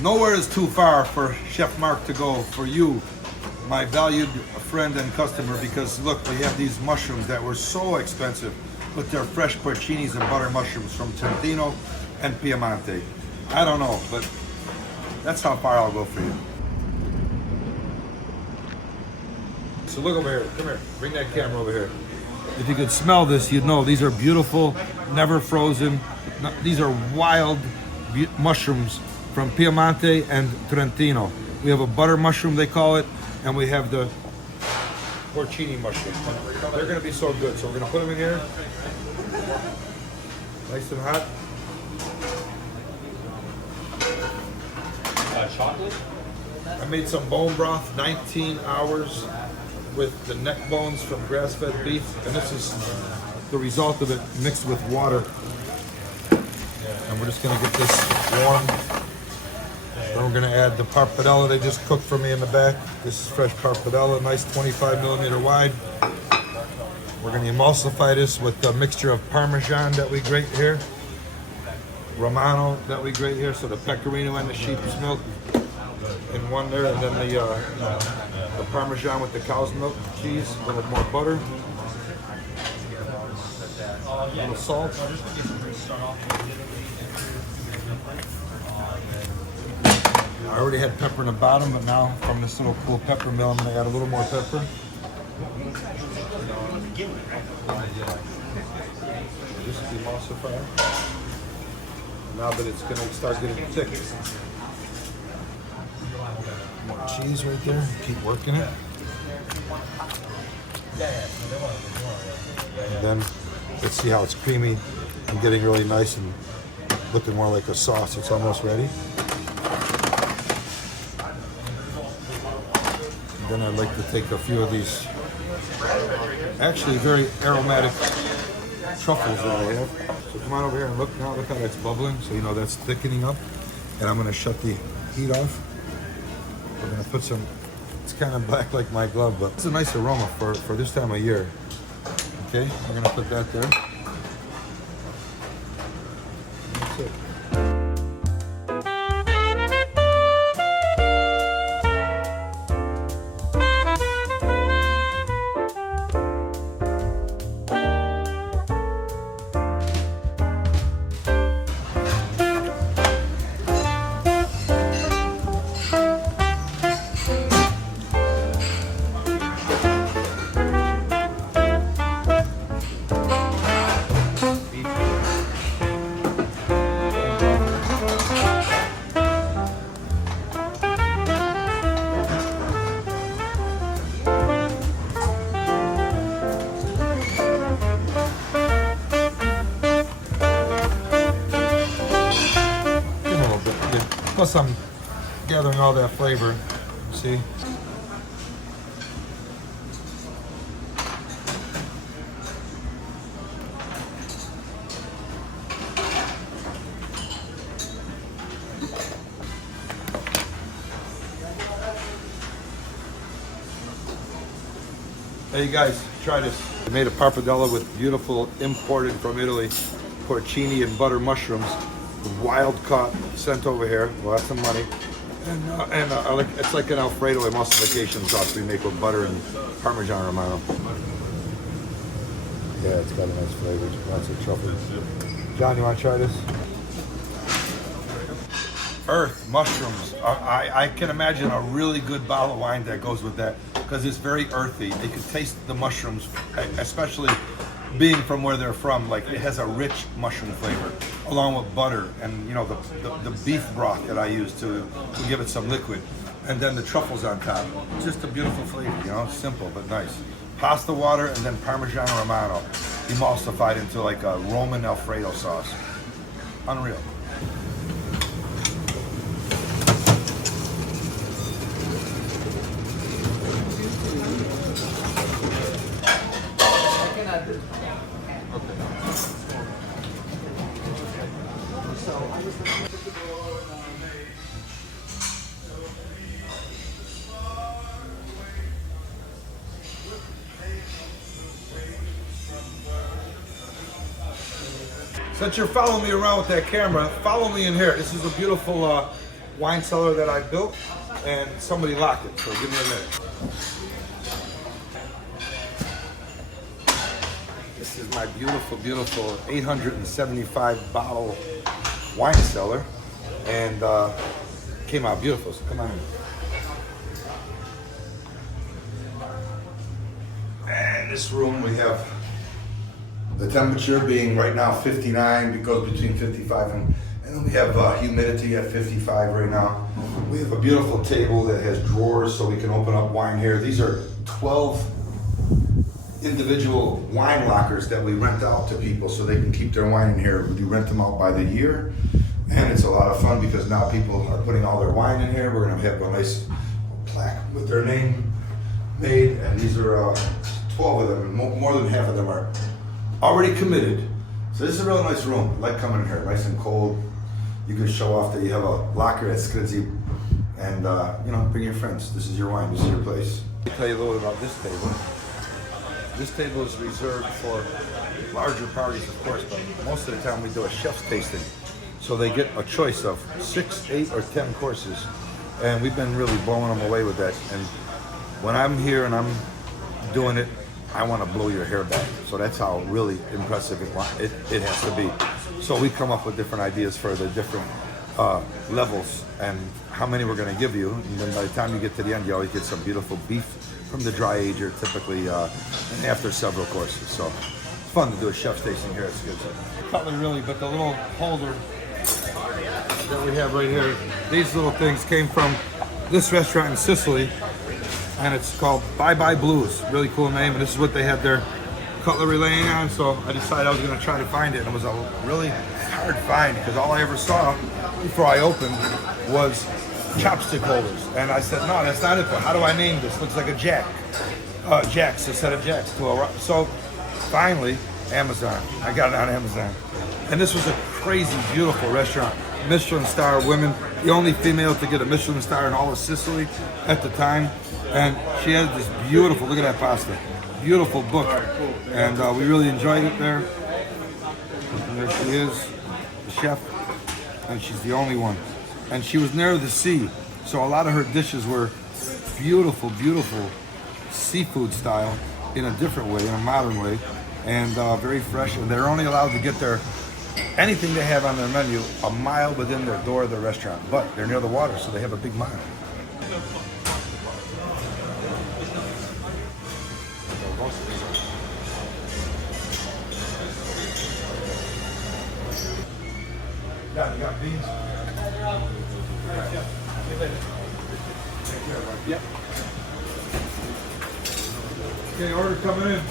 Nowhere is too far for Chef Marc to go for you, my valued friend and customer, because look, we have these mushrooms that were so expensive, but they're fresh porcinis and butter mushrooms from Trentino and Piemonte. I don't know, but that's how far I'll go for you. So look over here, come here, bring that camera over here. If you could smell this, you'd know these are beautiful, never frozen. These are wild mushrooms from Piemonte and Trentino. We have a butter mushroom, they call it, and we have the porcini mushroom. They're gonna be so good. So we're gonna put them in here. Nice and hot. Chocolate? I made some bone broth, 19 hours with the neck bones from grass-fed beef, and this is the result of it mixed with water. And we're just gonna get this warm. Then we're gonna add the pappardelle they just cooked for me in the back. This is fresh pappardelle, nice 25 millimeter wide. We're gonna emulsify this with the mixture of Parmesan that we grate here, Romano that we grate here, so the pecorino and the sheep's milk in one there, and then the Parmesan with the cow's milk cheese, a little more butter, a little salt. I already had pepper in the bottom, but now from this little cool pepper mill, I'm gonna add a little more pepper. Just emulsify. Now that it's gonna start getting thick. More cheese right there. Keep working it. And then let's see how it's creamy and getting really nice and looking more like a sauce. It's almost ready. And then I'd like to take a few of these actually very aromatic truffles that I have. So come on over here and look now. Look how that's bubbling. So you know that's thickening up. And I'm going to shut the heat off. We're going to put some. It's kind of black like my glove, but it's a nice aroma for this time of year. Okay, we're going to put that there. That's it. Plus I'm gathering all that flavor, see? Hey you guys, try this. I made a pappardelle with beautiful imported from Italy porcini and butter mushrooms. Wild caught, sent over here. Well, that's some money. And it's like an Alfredo emulsification sauce we make with butter and Parmesan Romano. Yeah, it's got a nice flavor. Lots of truffle. John, you want to try this? Earth, mushrooms. I can imagine a really good bottle of wine that goes with that because it's very earthy. You can taste the mushrooms, especially being from where they're from. Like it has a rich mushroom flavor, along with butter and you know the beef broth that I use to give it some liquid, and then the truffles on top. Just a beautiful flavor, you know, simple but nice. Pasta water and then Parmesan Romano, emulsified into like a Roman Alfredo sauce. Unreal. Since you're following me around with that camera, follow me in here. This is a beautiful wine cellar that I built, and somebody locked it, so give me a minute. This is my beautiful, beautiful 875 bottle wine cellar, and came out beautiful, so come on in. And this room we have the temperature being right now 59, it goes between 55 and then we have humidity at 55 right now. We have a beautiful table that has drawers so we can open up wine here. These are 12 individual wine lockers that we rent out to people so they can keep their wine in here. We rent them out by the year, and it's a lot of fun because now people are putting all their wine in here. We're gonna have a nice plaque with their name made, and these are 12 of them, more than half of them are already committed. So this is a really nice room. I like coming in here, nice and cold. You can show off that you have a locker at SGRIZZI, and you know, bring your friends. This is your wine, this is your place. Let me tell you a little bit about this table. This table is reserved for larger parties, of course, but most of the time we do a chef's tasting. So they get a choice of 6, 8, or 10 courses, and we've been really blowing them away with that. And when I'm here and I'm doing it, I want to blow your hair back. So that's how really impressive it has to be. So we come up with different ideas for the different levels and how many we're going to give you. And then by the time you get to the end, you always get some beautiful beef from the dry ager, typically after several courses. So it's fun to do a chef's tasting here. It's good. Cutlery really, but the little holder that we have right here, these little things came from this restaurant in Sicily, and it's called Bye Bye Blues. Really cool name, and this is what they had their cutlery laying on, so I decided I was gonna try to find it, and it was a really hard find because all I ever saw before I opened was chopstick holders. And I said, no, that's not it, but how do I name this? Looks like a jack. Jacks, a set of jacks. So finally, Amazon. I got it on Amazon. And this was a crazy, beautiful restaurant. Michelin star women, the only female to get a Michelin star in all of Sicily at the time. And she has this beautiful, look at that pasta, beautiful book. And we really enjoyed it there. And there she is, the chef, and she's the only one. And she was near the sea, so a lot of her dishes were beautiful, beautiful seafood style in a different way, in a modern way, and very fresh. And they're only allowed to get their anything they have on their menu a mile within their door of the restaurant, but they're near the water, so they have a big mile. Yeah, you got beans? Yep. Okay, order coming in.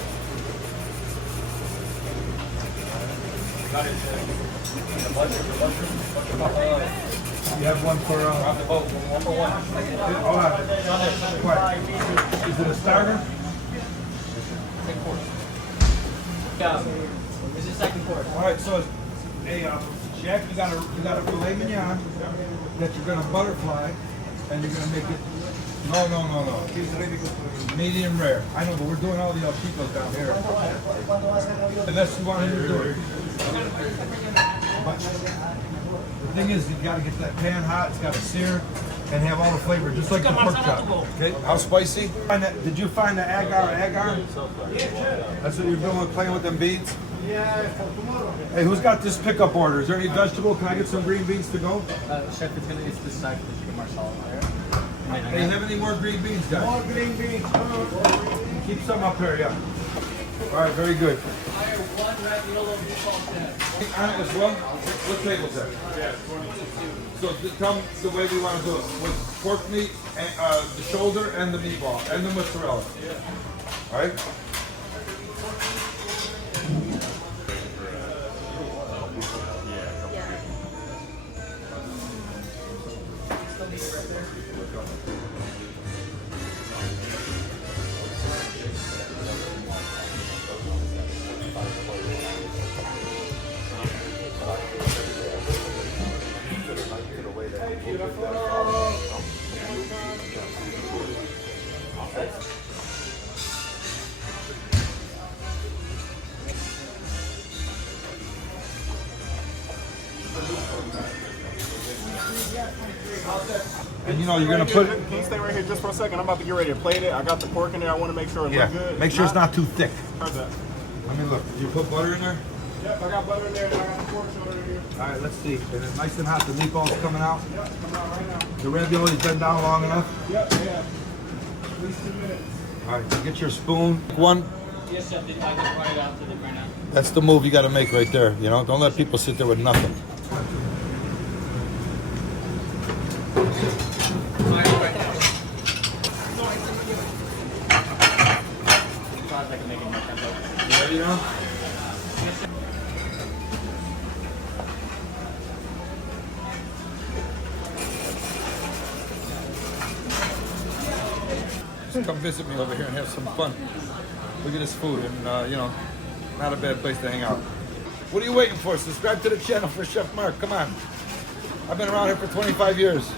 You have one for one for one. What? Is it a starter? Second course. Yeah. This is second course. All right, so hey, Jack, you got a filet mignon that you're gonna butterfly, and you're gonna make it. No. Medium rare. I know, but we're doing all the Alpitos down here. Unless you want him to do it. But the thing is, you gotta get that pan hot. It's gotta sear and have all the flavor, just like the pork chop. Okay. How spicy? Did you find the agar? That's what you're doing, playing with them beans. Yeah, for tomorrow. Hey, who's got this pickup order? Is there any vegetable? Can I get some green beans to go? Chef, it's gonna this side for the chicken marsala here. Hey, you have any more green beans, guys? More green beans. Keep some up here, yeah. All right, very good. On it as well? What table's that? So tell me the way we want to do it. With pork meat, and, the shoulder, and the meatball, and the mozzarella. All right? And you know, you're gonna put it. Can you stay right here just for a second? I'm about to get ready to plate it. I got the pork in there. I want to make sure it Yeah, looks good. make sure it's not too thick. How's that? I mean, look, you put butter in there. Yep, I got butter in there and I got the pork shoulder in here. All right, let's see. And it's nice and hot. The meatballs coming out. Yep, coming out right now. The ravioli's been down long enough. Yep, yeah. At least 2 minutes. All right, get your spoon. One. Yes, Chef. I just brought it out to the right now. That's the move you got to make right there. You know, don't let people sit there with nothing. Sounds like I'm making more tempo. You ready now? Just come visit me over here and have some fun. Look at this food, and you know, not a bad place to hang out. What are you waiting for? Subscribe to the channel for Chef Marc. Come on. I've been around here for 25 years.